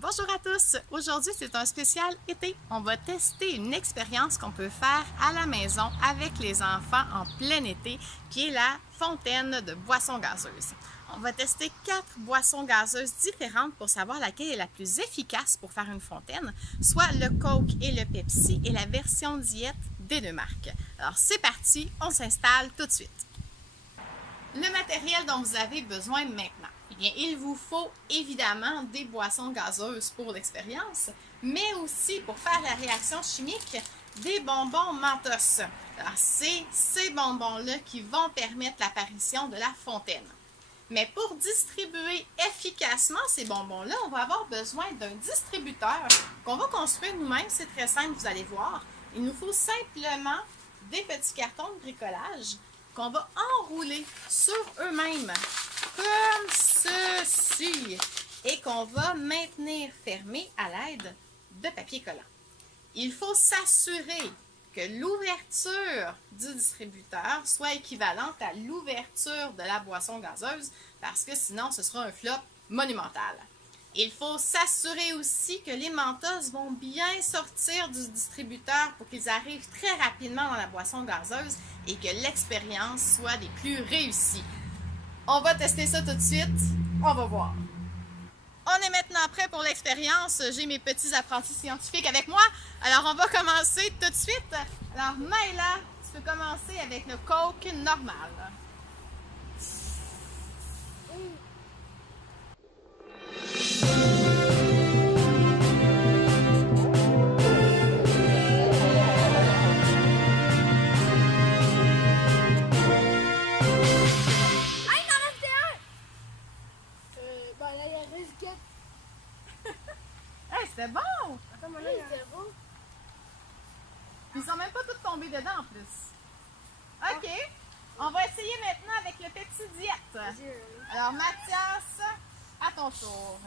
Bonjour à tous! Aujourd'hui, c'est un spécial été. On va tester une expérience qu'on peut faire à la maison avec les enfants en plein été, qui est la fontaine de boissons gazeuses. On va tester 4 boissons gazeuses différentes pour savoir laquelle est la plus efficace pour faire une fontaine, soit le Coke et le Pepsi et la version diète des deux marques. Alors c'est parti, on s'installe tout de suite. Le matériel dont vous avez besoin maintenant. Eh bien, il vous faut évidemment des boissons gazeuses pour l'expérience, mais aussi pour faire la réaction chimique, des bonbons Mentos. Alors, c'est ces bonbons-là qui vont permettre l'apparition de la fontaine. Mais pour distribuer efficacement ces bonbons-là, on va avoir besoin d'un distributeur qu'on va construire nous-mêmes. C'est très simple, vous allez voir. Il nous faut simplement des petits cartons de bricolage qu'on va enrouler sur eux-mêmes, comme ceci, et qu'on va maintenir fermés à l'aide de papier collant. Il faut s'assurer que l'ouverture du distributeur soit équivalente à l'ouverture de la boisson gazeuse, parce que sinon ce sera un flop monumental. Il faut s'assurer aussi que les Mentos vont bien sortir du distributeur pour qu'ils arrivent très rapidement dans la boisson gazeuse et que l'expérience soit des plus réussies. On va tester ça tout de suite. On va voir. On est maintenant prêt pour l'expérience. J'ai mes petits apprentis scientifiques avec moi. Alors, on va commencer tout de suite. Alors, Maëla, tu peux commencer avec le Coke normal. Hey, c'était bon! Attends, moi là, c'était bon. Ils sont même pas tous tombés dedans en plus. OK. On va essayer maintenant avec le Pepsi diète. Alors, Mathias, à ton tour.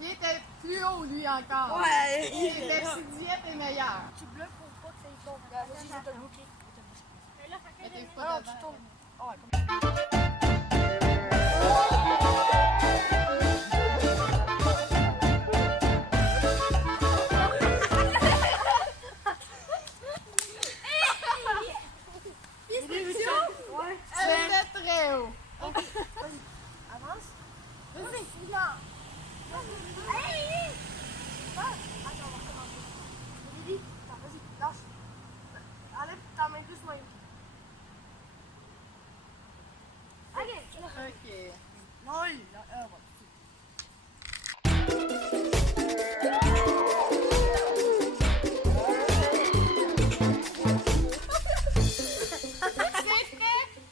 Il était plus haut, lui, encore. Ouais, Et le Pepsi diète est meilleur. Tu bloques pour pas que ça y tombe. Vas-y, je vais te bloquer. Mais t'es pas Ah, dedans. tu tombes. Ah, ouais, Elle était très haut. avance. Vas-y. Non. Attends, on va recommencer. Lily, attends, vas-y, lâche. Enlève ta main doucement. Ok. OK. Oui.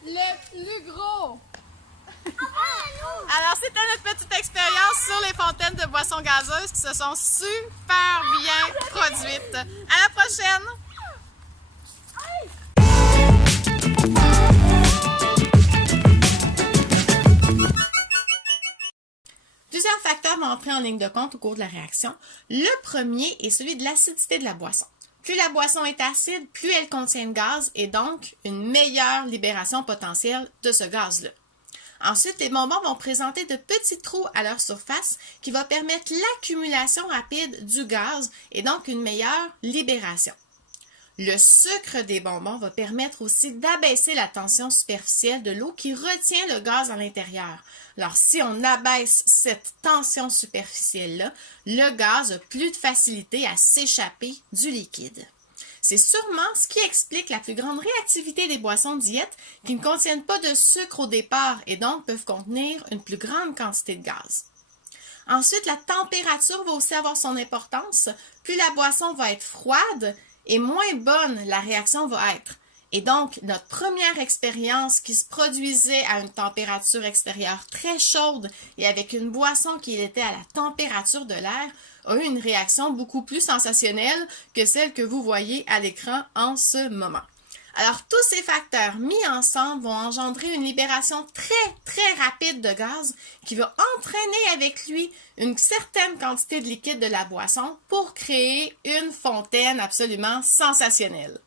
Le plus gros. Alors, c'était notre petite expérience sur les fontaines de boissons gazeuses qui se sont super bien produites. À la prochaine! Plusieurs facteurs vont entrer en ligne de compte au cours de la réaction. Le premier est celui de l'acidité de la boisson. Plus la boisson est acide, plus elle contient de gaz et donc une meilleure libération potentielle de ce gaz-là. Ensuite, les bonbons vont présenter de petits trous à leur surface qui va permettre l'accumulation rapide du gaz et donc une meilleure libération. Le sucre des bonbons va permettre aussi d'abaisser la tension superficielle de l'eau qui retient le gaz à l'intérieur. Alors, si on abaisse cette tension superficielle-là, le gaz a plus de facilité à s'échapper du liquide. C'est sûrement ce qui explique la plus grande réactivité des boissons diète qui ne contiennent pas de sucre au départ et donc peuvent contenir une plus grande quantité de gaz. Ensuite, la température va aussi avoir son importance. Plus la boisson va être froide et moins bonne la réaction va être. Et donc, notre première expérience qui se produisait à une température extérieure très chaude et avec une boisson qui était à la température de l'air a eu une réaction beaucoup plus sensationnelle que celle que vous voyez à l'écran en ce moment. Alors, tous ces facteurs mis ensemble vont engendrer une libération très rapide de gaz qui va entraîner avec lui une certaine quantité de liquide de la boisson pour créer une fontaine absolument sensationnelle.